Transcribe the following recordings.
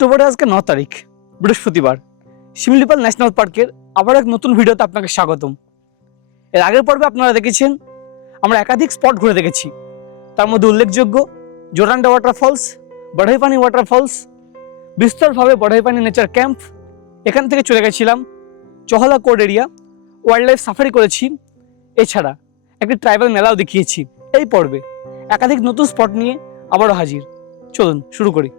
অক্টোবরের আজকে 9 তারিখ বৃহস্পতিবার শিমলিপাল ন্যাশনাল পার্কের আবার এক নতুন ভিডিওতে আপনাকে স্বাগতম। এর আগের পর্বে আপনারা দেখেছেন আমরা একাধিক স্পট ঘুরে দেখেছি। তার মধ্যে উল্লেখযোগ্য জোরান্ডা ওয়াটারফলস, বড়াইপানি ওয়াটারফলস, বিস্তরভাবে বড়াইপানি নেচার ক্যাম্প। এখান থেকে চলে গেছিলাম Chahala core area, wildlife safari করেছি, এছাড়া একটি ট্রাইবাল মেলাও দেখিয়েছি। এই পর্বে একাধিক নতুন স্পট নিয়ে আবারও হাজির। চলুন শুরু করি।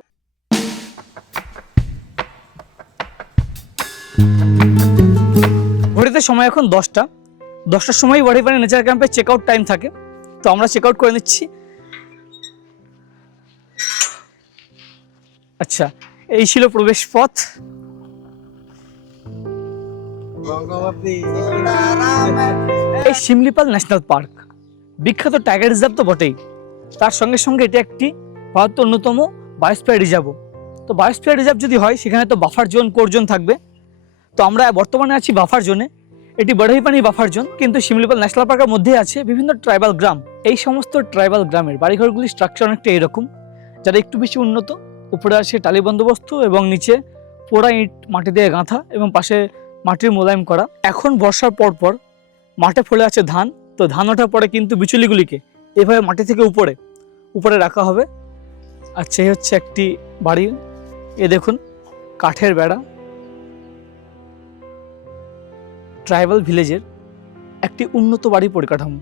ঘড়িতে সময় এখন 10টার সময় বড়াইপানি নেচার ক্যাম্পে চেক আউট টাইম থাকে, তো আমরা চেক আউট করে নিচ্ছি। আচ্ছা, এই ছিল প্রবেশ পথ। এই শিমলিপাল ন্যাশনাল পার্ক বিখ্যাত টাইগার রিজার্ভ তো বটেই, তার সঙ্গে সঙ্গে এটি একটি ভারতের অন্যতম বায়োস্ফিয়ার রিজার্ভও। তো বায়োস্ফিয়ার রিজার্ভ যদি হয় সেখানে তো বাফার জোন, কোর জোন থাকবে। তো আমরা বর্তমানে আছি বাফার জোনে। এটি বড়াইপানি বাফার জোন, কিন্তু শিমলিপাল ন্যাশনাল পার্কের মধ্যে আছে বিভিন্ন ট্রাইবাল গ্রাম। এই সমস্ত ট্রাইবাল গ্রামের বাড়িঘরগুলির স্ট্রাকচার অনেকটা এরকম, যারা একটু বেশি উন্নত। উপরে আছে টালি বন্দোবস্ত এবং নিচে পোড়া ইট মাটি দিয়ে গাঁথা এবং পাশে মাটির মোলায়েম করা। এখন বর্ষার পর পর মাঠে ফলে আছে ধান, তো ধান ওঠার পরে কিন্তু বিচুলিগুলিকে এভাবে মাটি থেকে উপরে রাখা হবে। আচ্ছা, এই হচ্ছে একটি বাড়ি, এ দেখুন কাঠের বেড়া। ট্রাইবাল ভিলেজের একটি উন্নত বাড়ি পরিকাঠামো।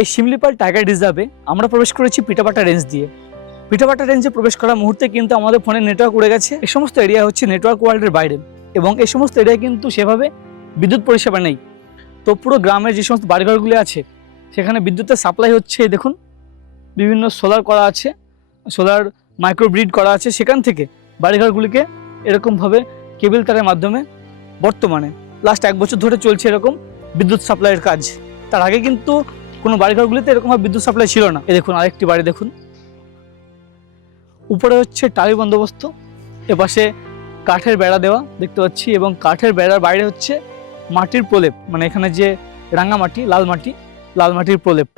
এই শিমলিপাল টাইগার রিজার্ভে আমরা প্রবেশ করেছি পিটাপাটা রেঞ্জ দিয়ে। পিটাপাটা রেঞ্জে প্রবেশ করার মুহূর্তে কিন্তু আমাদের ফোনে নেটওয়ার্ক উড়ে গেছে। এই সমস্ত এরিয়া হচ্ছে নেটওয়ার্ক ওয়ার্ল্ডের বাইরে, এবং এই সমস্ত এরিয়ায় কিন্তু সেভাবে বিদ্যুৎ পরিষেবা নেই। তো পুরো গ্রামের যে সমস্ত বাড়িঘরগুলি আছে সেখানে বিদ্যুতের সাপ্লাই হচ্ছে। দেখুন বিভিন্ন সোলার করা আছে, সোলার মাইক্রোব্রিড করা আছে। সেখান থেকে বাড়িঘরগুলিকে এরকমভাবে কেবল তারের মাধ্যমে বর্তমানে লাস্ট 1 বছর ধরে চলছে এরকম বিদ্যুৎ সাপ্লাইয়ের কাজ। তার আগে কিন্তু কোনো বাড়িঘরগুলিতে এরকমভাবে বিদ্যুৎ সাপ্লাই ছিল না। এই দেখুন আরেকটি বাড়ি, দেখুন উপরে হচ্ছে টালি বন্দোবস্ত, এপাশে কাঠের বেড়া দেওয়া দেখতে পাচ্ছি, এবং কাঠের বেড়ার বাইরে হচ্ছে মাটির প্রলেপ, মানে এখানে যে রাঙা মাটি, লাল মাটির প্রলেপ।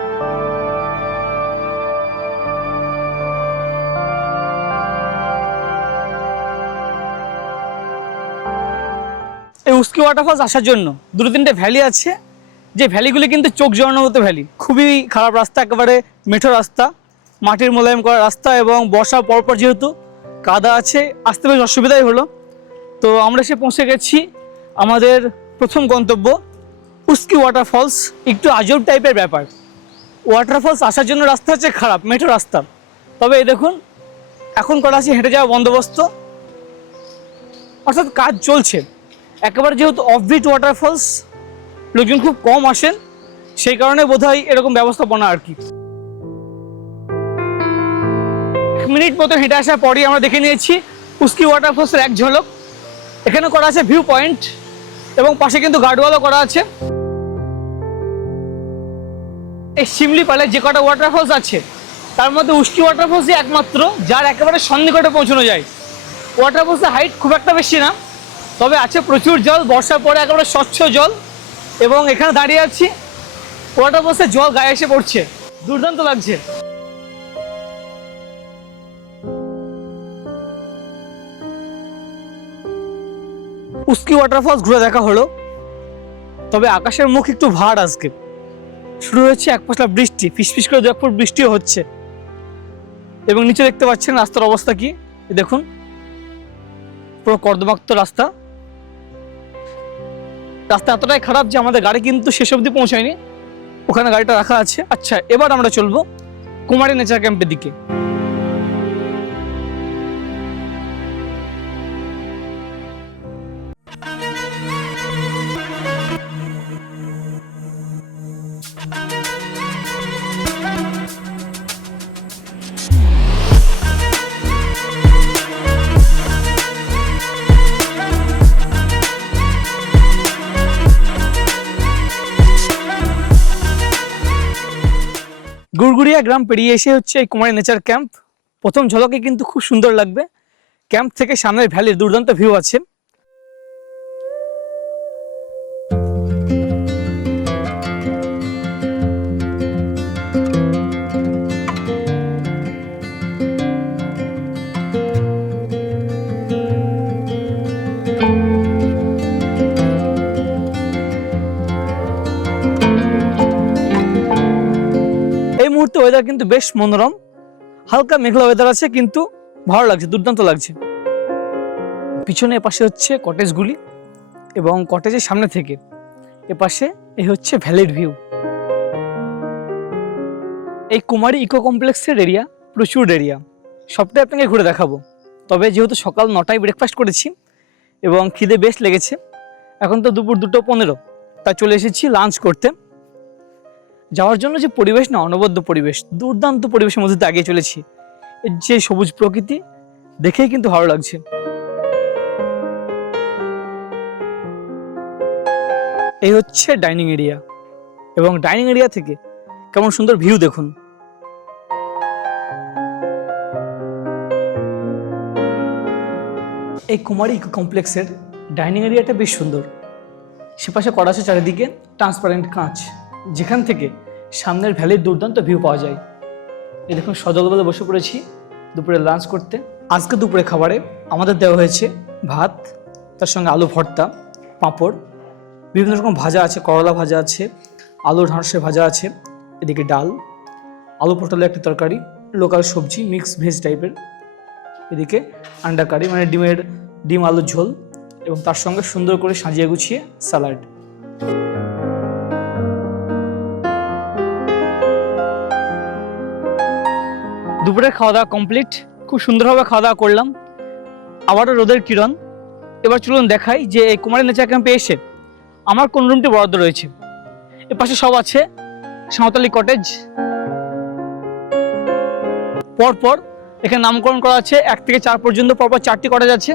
এই উস্কি ওয়াটারফলস আসার জন্য 2-3টে ভ্যালি আছে, যে ভ্যালিগুলি কিন্তু চোখ জড়ানোর মতো ভ্যালি। খুবই খারাপ রাস্তা, একেবারে মেঠো রাস্তা, মাটির মোলায়েম করা রাস্তা, এবং বর্ষার পরপর যেহেতু কাদা আছে, আসতে বেশ অসুবিধাই হলো। তো আমরা এসে পৌঁছে গেছি আমাদের প্রথম গন্তব্য উস্কি ওয়াটারফলস। একটু আজব টাইপের ব্যাপার, ওয়াটারফলস আসার জন্য রাস্তা হচ্ছে খারাপ, মেঠো রাস্তা। তবে এই দেখুন এখন করা আছে হেঁটে যাওয়া বন্দোবস্ত, অর্থাৎ কাজ চলছে। একেবারে যেহেতু অফবিট ওয়াটারফলস, লোকজন খুব কম আসেন, সেই কারণে বোধহয় এরকম ব্যবস্থাপনা আর কি। 1 মিনিট মতো হেঁটে আসার পরই আমরা দেখে নিয়েছি উস্কি ওয়াটারফলসের এক ঝলক। এখানে করা আছে ভিউ পয়েন্ট, এবং পাশে কিন্তু গার্ডওয়ালও করা আছে। এই শিমলিপালে যে কটা ওয়াটারফলস আছে তার মধ্যে উস্কি ওয়াটারফলসই একমাত্র যার একেবারে সন্নিকটে পৌঁছানো যায়। ওয়াটারফলসের হাইট খুব একটা বেশি না, তবে আছে প্রচুর জল, বর্ষার পরে একেবারে স্বচ্ছ জল। এবং এখানে দাঁড়িয়ে আছি, ওয়াটারফলসের জল গায়ে এসে পড়ছে, দুর্দান্ত লাগছে। উস্কি ওয়াটারফলস ঘুরে দেখা হলো, তবে আকাশের মুখ একটু ভার। আজকে শুরু হয়েছে এক পশলা বৃষ্টি, ফিসফিস করে 2 ফুট বৃষ্টিও হচ্ছে। এবং নিচে দেখতে পাচ্ছেন রাস্তার অবস্থা কি, দেখুন পুরো কর্দমাক্ত রাস্তা। রাস্তা এতটাই খারাপ যে আমাদের গাড়ি কিন্তু শেষ অবধি পৌঁছায়নি, ওখানে গাড়িটা রাখা আছে। আচ্ছা, এবার আমরা চলবো কুমারী নেচার ক্যাম্পের দিকে। গুড়গুড়িয়া গ্রাম পেরিয়ে এসে হচ্ছে এই কুমারী নেচার ক্যাম্প। প্রথম ঝলকে কিন্তু খুব সুন্দর লাগবে, ক্যাম্প থেকে সামনের ভ্যালির দুর্দান্ত ভিউ আছে। ওয়েদার কিন্তু বেশ মনোরম, হালকা মেঘলা ওয়েদার আছে, কিন্তু ভালো লাগছে, দুর্দান্ত লাগছে। পিছনে এপাশে হচ্ছে কটেজগুলি, এবং কটেজের সামনে থেকে এপাশে এই হচ্ছে ভ্যালির ভিউ। এই কুমারী ইকো কমপ্লেক্সের এরিয়া প্রচুর এরিয়া, সবটাই আপনাকে ঘুরে দেখাবো। তবে যেহেতু সকাল 9টায় ব্রেকফাস্ট করেছি এবং খিদে বেশ লেগেছে, এখন তো দুপুর 2:15, তাই চলে এসেছি লাঞ্চ করতে। যাওয়ার জন্য যে পরিবেশ না, অনবদ্য পরিবেশ, দুর্দান্ত পরিবেশের মধ্যে দিয়ে এগিয়ে চলেছি। এর যে সবুজ প্রকৃতি দেখেই কিন্তু ভালো লাগছে। এই হচ্ছে ডাইনিং এরিয়া, এবং ডাইনিং এরিয়া থেকে কেমন সুন্দর ভিউ দেখুন। এই কুমারী ইকো কমপ্লেক্সের ডাইনিং এরিয়াটা বেশ সুন্দর। সেপাশে করা আছে চারিদিকে ট্রান্সপারেন্ট কাঁচ, যেখান থেকে সামনের ভ্যালির দুর্দান্ত ভিউ পাওয়া যায়। এই দেখুন সদলবলে বসে পড়েছি দুপুরে লাঞ্চ করতে। আজকে দুপুরে খাবারে আমাদের দেওয়া হয়েছে ভাত, তার সঙ্গে আলু ভর্তা, পাঁপড়, বিভিন্ন রকম ভাজা আছে, করলা ভাজা আছে, আলু ঢাঁড়সে ভাজা আছে, এদিকে ডাল, আলু পটলের একটা তরকারি, লোকাল সবজি মিক্স ভেজ টাইপের, এদিকে আন্ডা কারি মানে ডিম আলুর ঝোল, এবং তার সঙ্গে সুন্দর করে সাজিয়ে গুছিয়ে স্যালাড। দুপুরে খাওয়া দাওয়া কমপ্লিট, খুব সুন্দরভাবে খাওয়া দাওয়া করলাম। আবারও রোদের কিরণ। এবার চলুন দেখাই যে এই কুমারী নেচার ক্যাম্পে এসে আমার কোন রুমটি বরাদ্দ রয়েছে। এর পাশে সব আছে সাঁওতালি কটেজ, পরপর এখানে নামকরণ করা আছে 1 থেকে 4 পর্যন্ত, পরপর 4টি কটেজ আছে।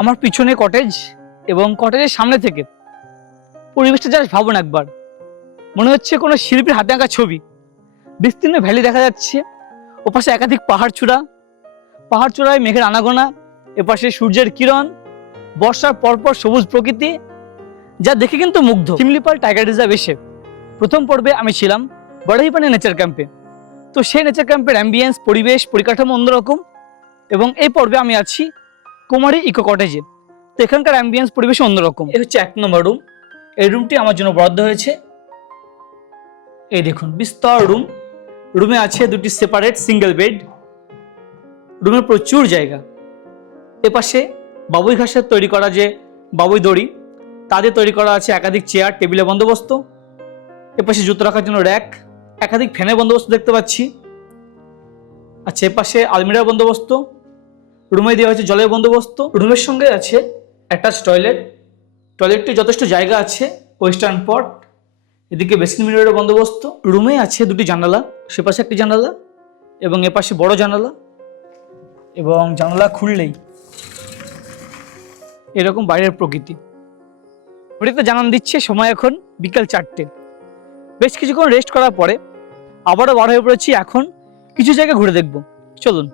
আমার পিছনে কটেজ, এবং কটেজের সামনে থেকে পরিবেশটা জাস্ট ভাবুন একবার, মনে হচ্ছে কোনো শিল্পীর হাতে আঁকা ছবি। বিস্তীর্ণ ভ্যালি দেখা যাচ্ছে, ওপাশে একাধিক পাহাড় চূড়ায় মেঘের আনাগোনা, এপাশে সূর্যের কিরণ, বর্ষার পরপর সবুজ প্রকৃতি, যা দেখে কিন্তু মুগ্ধ। শিমলিপাল টাইগার রিজার্ভ এসে প্রথম পর্বে আমি ছিলাম বড়াইপানি নেচার ক্যাম্পে। তো সেই নেচার ক্যাম্পের অ্যাম্বিয়েন্স, পরিবেশ, পরিকাঠামো অন্যরকম, এবং এই পর্বে আমি আছি কুমারী ইকো কটেজে। তো এখানকার অ্যাম্বিয়েন্স, পরিবেশ অন্যরকম। এই হচ্ছে 1 নম্বর রুম। এই রুমটি আমার জন্য বরাদ্দ হয়েছে। এই দেখুন বিস্তর রুম, রুমে আছে 2টি সেপারেট সিঙ্গেল বেড, রুমে প্রচুর জায়গা। এপাশে বাবুই ঘাসের তৈরি করা যে বাবুই দড়ি, তাদের তৈরি করা আছে একাধিক চেয়ার টেবিলের বন্দোবস্ত। এপাশে জুতো রাখার জন্য র্যাক, একাধিক ফ্যানের বন্দোবস্ত দেখতে পাচ্ছি। আচ্ছা, এপাশে আলমিরার বন্দোবস্ত, রুমে দেওয়া হয়েছে জলের বন্দোবস্ত। রুমের সঙ্গে আছে অ্যাটাচ টয়লেট, টয়লেটটি যথেষ্ট জায়গা আছে, ওয়েস্টার্ন পট, এদিকে বেসিন মিররের বন্দোবস্ত। রুমে আছে 2টি জানালা, সেপাশে একটি জানালা এবং এপাশে বড় জানালা, এবং জানালা খুললেই এরকম বাইরের প্রকৃতি। ঘড়িতে জানান দিচ্ছে সময় এখন বিকাল 4টে। বেশ কিছুক্ষণ রেস্ট করার পরে আবারও বার হয়ে পড়েছি, এখন কিছু জায়গা ঘুরে দেখব। চলুন।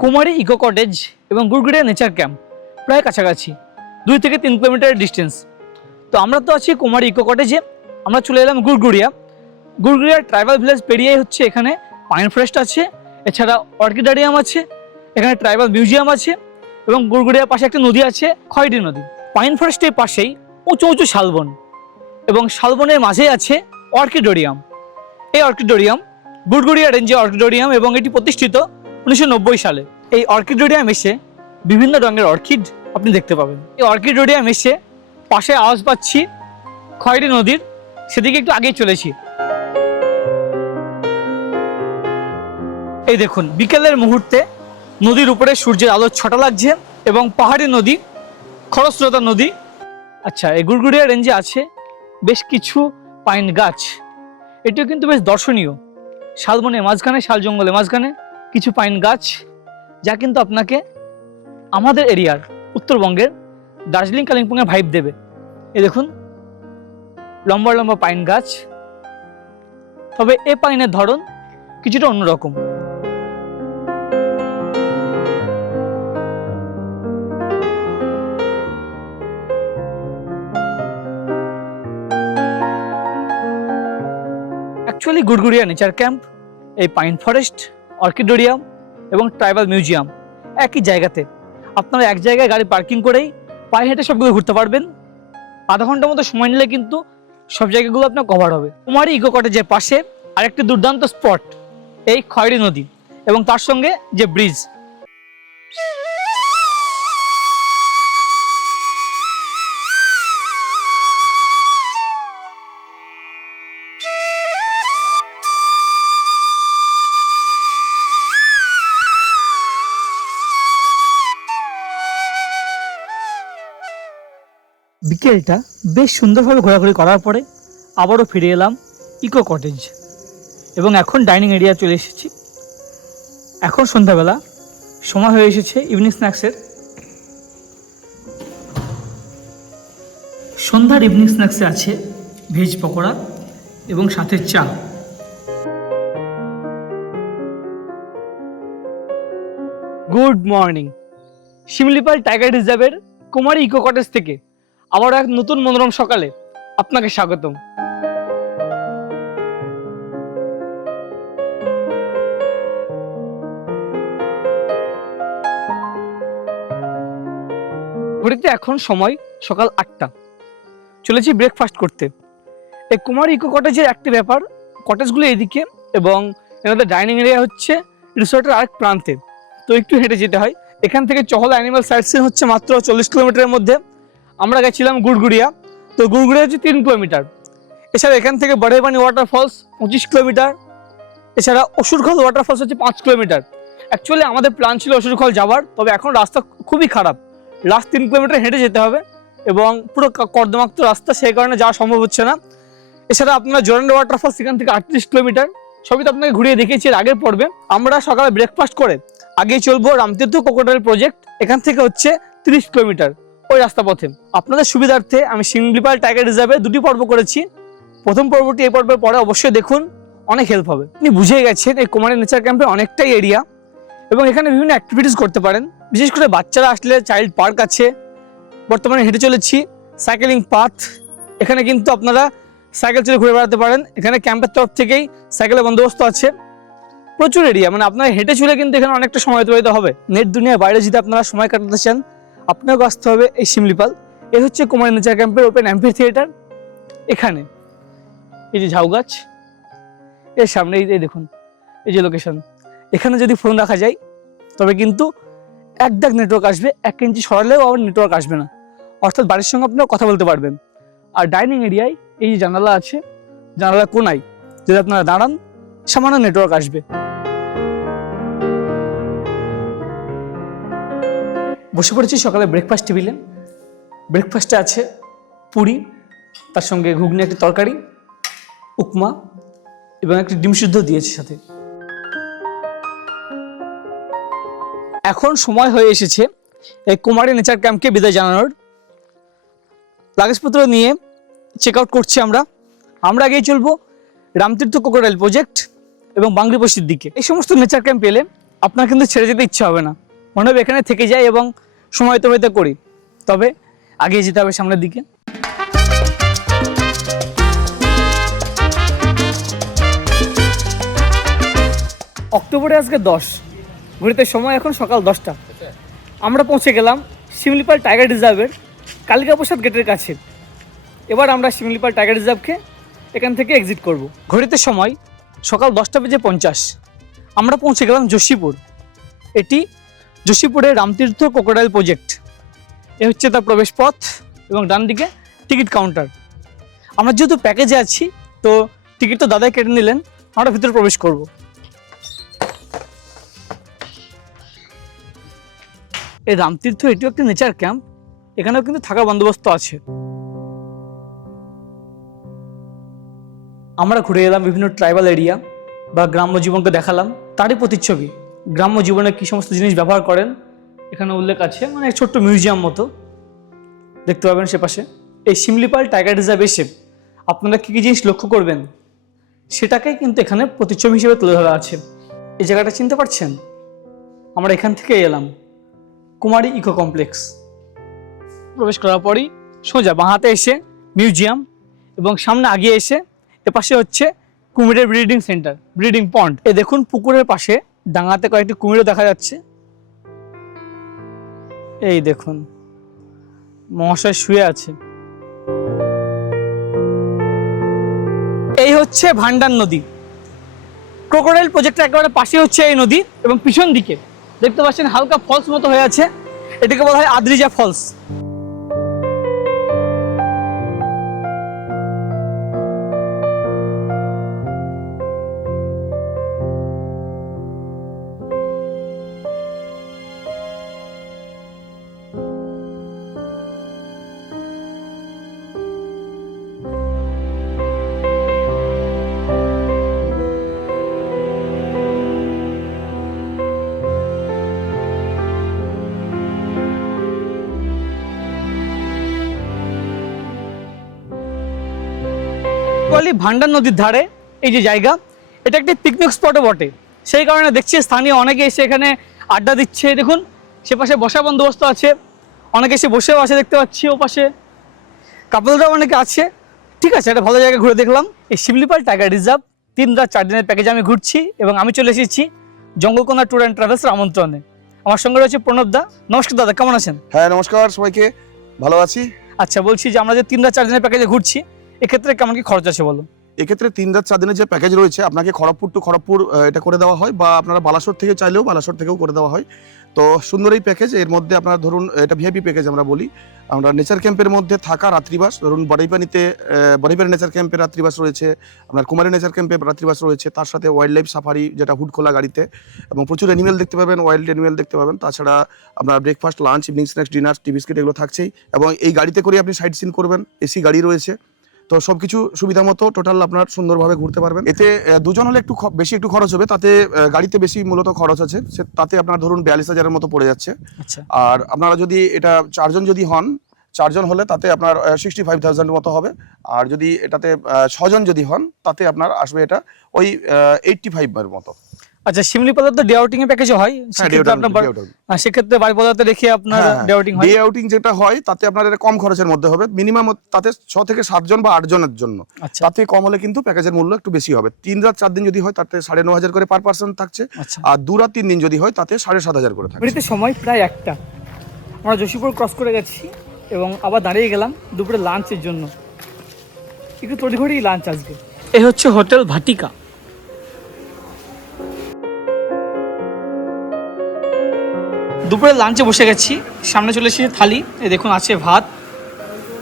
কুমারী ইকো কটেজ এবং গুড়গুড়িয়া নেচার ক্যাম্প প্রায় কাছাকাছি, 2 থেকে 3 কিলোমিটারের ডিস্টেন্স। তো আমরা তো আছি কুমারী ইকো কটেজে, আমরা চলে এলাম গুড়গুড়িয়া ট্রাইবাল ভিলেজ পেরিয়েই হচ্ছে এখানে পাইন ফরেস্ট আছে, এছাড়া অর্কিডারিয়াম আছে, এখানে ট্রাইবাল মিউজিয়াম আছে, এবং গুড়গুড়িয়ার পাশে একটা নদী আছে, খয়রি নদী। পাইন ফরেস্টের পাশেই উঁচু উঁচু শালবন, এবং শালবনের মাঝেই আছে অর্কিডোরিয়াম। এই অর্কিডোরিয়াম গুড়গুড়িয়া রেঞ্জে অর্কিডোরিয়াম, এবং এটি প্রতিষ্ঠিত 1990 সালে। এই অর্কিডোরিয়াম এসে বিভিন্ন রঙের অর্কিড আপনি দেখতে পাবেন। এই অর্কিডোরিয়াম এসে পাশে আওয়াজ পাচ্ছি খয়রি নদীর, সেদিকে একটু আগেই চলেছি। এই দেখুন বিকেলের মুহূর্তে নদীর উপরে সূর্যের আলো ছটা লাগছে, এবং পাহাড়ি নদী, খরস্রোতা নদী। আচ্ছা, এই গুড়গুড়িয়া রেঞ্জে আছে বেশ কিছু পাইন গাছ, এটিও কিন্তু বেশ দর্শনীয়। শালবনের মাঝখানে, শাল জঙ্গলের মাঝখানে কিছু পাইন গাছ, যা কিন্তু আপনাকে আমাদের এরিয়ার উত্তরবঙ্গের দার্জিলিং কালিম্পংয়ের ভাইব দেবে। এই দেখুন লম্বা লম্বা পাইন গাছ, তবে এ পাইনের ধরন কিছুটা অন্যরকম। অ্যাকচুয়ালি গুড়গুড়িয়া নেচার ক্যাম্প, এই পাইন ফরেস্ট, অর্কিডোরিয়াম এবং ট্রাইবাল মিউজিয়াম একই জায়গাতে। আপনারা এক জায়গায় গাড়ি পার্কিং করেই পায়ে হেঁটে সবগুলো ঘুরতে পারবেন। আধা ঘন্টার মতো সময় নিলে কিন্তু সব জায়গাগুলো আপনার কভার হবে। কুমারী ইকো কটেজের পাশে আরেকটি দুর্দান্ত স্পট এই খয়রি নদী এবং তার সঙ্গে যে ব্রিজ। বিকেলটা বেশ সুন্দরভাবে ঘোরাঘুরি করার পরে আবারও ফিরে এলাম ইকো কটেজ এবং এখন ডাইনিং এরিয়া চলে এসেছি। এখন সন্ধ্যাবেলা, সময় হয়ে এসেছে ইভিনিং স্ন্যাক্সের। সন্ধ্যার ইভিনিং স্ন্যাক্সে আছে ভেজ পকোড়া এবং সাথে চা। Good morning. শিমলিপাল টাইগার রিজার্ভের কুমারী ইকো কটেজ থেকে আবার এক নতুন মনোরম সকালে আপনাকে স্বাগতম। ঘড়িতে এখন সময় সকাল 8টা। চলেছি ব্রেকফাস্ট করতে। এই কুমারী ইকো কটেজের একটি ব্যাপার, কটেজগুলো এদিকে এবং এনাদের ডাইনিং এরিয়া হচ্ছে রিসোর্টের আরেক প্রান্তে, তো একটু হেঁটে যেতে হয়। এখান থেকে চহলা অ্যানিমাল সাইট সিন হচ্ছে মাত্র 40 কিলোমিটারের মধ্যে। আমরা গেছিলাম গুড়গুড়িয়া, তো গুড়গুড়িয়া হচ্ছে 3 কিলোমিটার। এছাড়া এখান থেকে বড়েবানি ওয়াটারফলস 25 কিলোমিটার। এছাড়া অসুরখল ওয়াটারফলস হচ্ছে 5 কিলোমিটার। অ্যাকচুয়ালি আমাদের প্ল্যান ছিল অসুরখল যাওয়ার, তবে এখন রাস্তা খুবই খারাপ, লাস্ট 3 কিলোমিটার হেঁটে যেতে হবে এবং পুরো কর্দমাক্ত রাস্তা, সেই কারণে যাওয়া সম্ভব হচ্ছে না। এছাড়া আপনার জোরান্ডা ওয়াটারফলস এখান থেকে 38 কিলোমিটার। সবই তো আপনাকে ঘুরিয়ে দেখিয়েছি এর আগের পর্বে। আমরা সকালে ব্রেকফাস্ট করে আগে চলবো রামতীর্থ ক্রোকোডাইল প্রজেক্ট, এখান থেকে হচ্ছে 30 কিলোমিটার ওই রাস্তা পথে। আপনাদের সুবিধার্থে আমি শিমলিপাল টাইগার রিজার্ভে 2টি পর্ব করেছি। প্রথম পর্বটি এই পর্বের পরে অবশ্যই দেখুন, অনেক হেল্প হবে। আপনি বুঝে গেছেন এই কুমারী নেচার ক্যাম্পে অনেকটাই এরিয়া এবং এখানে বিভিন্ন অ্যাক্টিভিটিস করতে পারেন। বিশেষ করে বাচ্চারা আসলে চাইল্ড পার্ক আছে, বর্তমানে হেঁটে চলেছি সাইকেলিং পাথ। এখানে কিন্তু আপনারা সাইকেল চলে ঘুরে বেড়াতে পারেন। এখানে ক্যাম্পের তরফ থেকেই সাইকেলের বন্দোবস্ত আছে। প্রচুর এরিয়া, মানে আপনারা হেঁটে চলে কিন্তু এখানে অনেকটা সময় অতিবাহিত হবে। নেট দুনিয়ার বাইরে যদি আপনারা সময় কাটাতে চান, আপনাকে আসতে হবে এই শিমলিপাল। এই হচ্ছে কুমারী নেচার ক্যাম্পের ওপেন অ্যাম্পি থিয়েটার। এখানে এই যে ঝাউ গাছ, এর সামনে এই দেখুন এই যে লোকেশন। এখানে যদি ফোন রাখা যায় তবে কিন্তু এক দাগ নেটওয়ার্ক আসবে, 1 ইঞ্চি সরালেও আবার নেটওয়ার্ক আসবে না, অর্থাৎ বাড়ির সঙ্গে আপনারা কথা বলতে পারবেন। আর ডাইনিং এরিয়ায় এই যে জানালা আছে, জানালা কোনায় যদি আপনারা দাঁড়ান সামান্য নেটওয়ার্ক আসবে। বসে পড়েছি সকালে ব্রেকফাস্ট টেবিলে। ব্রেকফাস্টে আছে পুরি, তার সঙ্গে ঘুগনি, একটি তরকারি, উপমা এবং একটি ডিম সিদ্ধ দিয়েছে সাথে। এখন সময় হয়ে এসেছে এই কুমারী নেচার ক্যাম্পকে বিদায় জানানোর। লাগেজপত্র নিয়ে চেক আউট করছি আমরা। আগেই চলবো রামতীর্থ ক্রোকোডাইল প্রজেক্ট এবং বাংলাদেশের দিকে। এই সমস্ত নেচার ক্যাম্প পেলে আপনার কিন্তু ছেড়ে যেতে ইচ্ছা হবে না, মনে হবে এখানে থেকে যাই এবং সময় অতিবাহিত করি। তবে আগে যেতে হবে সামনের দিকে। অক্টোবরে আজকে 10, ঘড়িতে সময় এখন সকাল 10টা। আমরা পৌঁছে গেলাম শিমলিপাল টাইগার রিজার্ভের কালিকা প্রসাদ গেটের কাছে। এবার আমরা শিমলিপাল টাইগার রিজার্ভকে এখান থেকে এক্সিট করব। ঘড়িতে সময় সকাল 10:50। আমরা পৌঁছে গেলাম যোশীপুর। এটি যোশীপুরের রামতীর্থ ক্রোকোডাইল প্রজেক্ট। এ হচ্ছে তার প্রবেশ পথ এবং ডান দিকে টিকিট কাউন্টার। আমরা যেহেতু প্যাকেজে আছি তো টিকিট তো দাদাই কেটে নিলেন, আমরা ভিতরে প্রবেশ করব। এই রামতীর্থ এটিও একটি নেচার ক্যাম্প, এখানেও কিন্তু থাকার বন্দোবস্ত আছে। আমরা ঘুরে এলাম বিভিন্ন ট্রাইবাল এরিয়া বা গ্রাম্য জীবনকে দেখালাম, তারই প্রতিচ্ছবি। গ্রাম্য জীবনে কী সমস্ত জিনিস ব্যবহার করেন এখানে উল্লেখ আছে, মানে ছোট্ট মিউজিয়াম মতো দেখতে পাবেন সে পাশে। এই শিমলিপাল টাইগার রিজার্ভ এসে আপনারা কী কী জিনিস লক্ষ্য করবেন সেটাকেই কিন্তু এখানে প্রতিচ্ছবি হিসেবে তুলে ধরা আছে। এই জায়গাটা চিনতে পারছেন? আমরা এখান থেকে এলাম কুমারী ইকো কমপ্লেক্স। প্রবেশ করার পরই সোজা বাঁ হাতে এসে মিউজিয়াম এবং সামনে আগিয়ে এসে এপাশে হচ্ছে কুমিরের ব্রিডিং সেন্টার, ব্রিডিং পন্ড। এ দেখুন পুকুরের পাশে ডাঙাতে কয়েকটি কুমিরও দেখা যাচ্ছে। এই দেখুন মহাশয় শুয়ে আছে। এই হচ্ছে ভান্ডার নদী। ক্রোকোডাইল প্রজেক্টের একেবারে পাশে হচ্ছে এই নদী এবং পিছন দিকে দেখতে পাচ্ছেন হালকা ফলস মতো হয়ে আছে, এটাকে বলা হয় আদ্রিজা ফলস। ভান্ডার নদীর ধারে এই যে জায়গা, এটা একটি পিকনিক স্পটও বটে। সেই কারণে দেখছি স্থানীয় অনেকে এসে এখানে আড্ডা দিচ্ছে। দেখুন সে পাশে বসার বন্দোবস্ত আছে, অনেকে এসে বসেও আছে দেখতে পাচ্ছি। ও পাশে কাপলরাও অনেকে আছে। ঠিক আছে, একটা ভালো জায়গা ঘুরে দেখলাম। এই শিমলিপাল টাইগার রিজার্ভ 3 রাত 4 দিনের প্যাকেজে আমি ঘুরছি এবং আমি চলে এসেছি জঙ্গলকোনা ট্যুর অ্যান্ড ট্রাভেলসের আমন্ত্রণে। আমার সঙ্গে রয়েছে প্রণব দা। নমস্কার দাদা, কেমন আছেন? হ্যাঁ নমস্কার সবাইকে, ভালো আছি। আচ্ছা, বলছি যে আমরা যে 3 রাত 4 দিনের প্যাকেজে ঘুরছি, এক্ষেত্রে কেমন কি খরচ আছে বলো? এক্ষেত্রে 3 রাত 4 দিনের যে প্যাকেজ রয়েছে, আপনাকে খড়গপুর টু খড়গপুর এটা করে দেওয়া হয়, বা আপনারা বালাসোর থেকে চাইলেও বালাসোর থেকেও করে দেওয়া হয়। তো সুন্দর এই প্যাকেজ। এর মধ্যে আপনারা ধরুন, এটা ভিআইপি প্যাকেজ আমরা বলি। আমরা নেচার ক্যাম্পের মধ্যে থাকা রাত্রিবাস, ধরুন বড়াইপানিতে বড়াইপানি নেচার ক্যাম্পে রাত্রিবাস রয়েছে, আপনার কুমারী নেচার ক্যাম্পে রাত্রিবাস রয়েছে, তার সাথে ওয়াইল্ড লাইফ সাফারি, যেটা হুড খোলা গাড়িতে, এবং প্রচুর অ্যানিমেল দেখতে পাবেন, ওয়াইল্ড অ্যানিমেল দেখতে পাবেন। তাছাড়া আপনার breakfast, lunch, evening snacks, dinner, tea biscuit এগুলো থাকছেই। এবং এই গাড়িতে করে আপনি সাইট সিন করবেন, এসি গাড়ি রয়েছে। তো সবকিছু সুবিধা মতো টোটাল আপনার সুন্দরভাবে ঘুরতে পারবেন। এতে দুজন হলে বেশি একটু খরচ হবে, তাতে গাড়িতে বেশি মূলত খরচ আছে। তাতে আপনার ধরুন 42,000-এর মতো পড়ে যাচ্ছে। আচ্ছা, আর আপনারা যদি এটা 4 জন যদি হন, 4 জন হলে তাতে আপনার 65,000 মতো হবে। আর যদি এটাতে 6 জন যদি হন, তাতে আপনার আসবে এটা ওই 85 মতো। আচ্ছা, শিমলিপালের তো ডে আউটিং এর প্যাকেজও হয়, সেক্ষেত্রে আপনার সেক্ষেত্রে বাড়ি পদার্থে রেখে আপনার ডে আউটিং হয়। ডে আউটিং যেটা হয় তাতে আপনার এটা কম খরচের মধ্যে হবে। মিনিমাম তাতে 6 থেকে 7 জন বা 8 জনের জন্য। আচ্ছা, তাতে কম হলে কিন্তু প্যাকেজের মূল্য একটু বেশি হবে। 3 রাত 4 দিন যদি হয় তাতে 9,500 করে পার পার্সন থাকছে। আচ্ছা, আর 2 রাত 3 দিন যদি হয় তাতে 7,500 করে থাকছে। ঘড়িতে সময় প্রায় 1টা। আমরা যোশীপুর ক্রস করে গেছি এবং আবার দাঁড়িয়ে গেলাম দুপুরে লাঞ্চের জন্য। একটু তড়িঘড়ি লাঞ্চ আজকে। এ হচ্ছে হোটেল ভাটিকা। দুপুরে লাঞ্চে বসে গেছি, সামনে চলে এসেছে থালি। এই দেখুন আছে ভাত,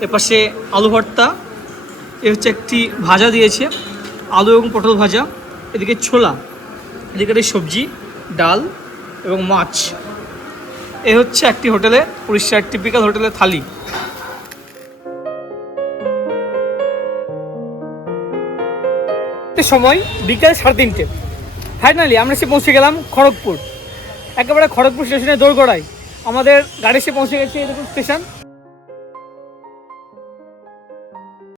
এপাশে আলু ভর্তা, এ হচ্ছে একটি ভাজা দিয়েছে, আলু এবং পটল ভাজা, এদিকে ছোলা, এদিকে সবজি, ডাল এবং মাছ। এ হচ্ছে একটি হোটেলে, উড়িষ্যার টিপিক্যাল হোটেলের থালি। সময় বিকাল 3:30। ফাইনালি আমরা এসে পৌঁছে গেলাম খড়গপুর। একেবারে খড়গপুর স্টেশনে দোরগোড়ায় আমাদের গাড়ি এসে পৌঁছে গেছে। এরকম স্টেশন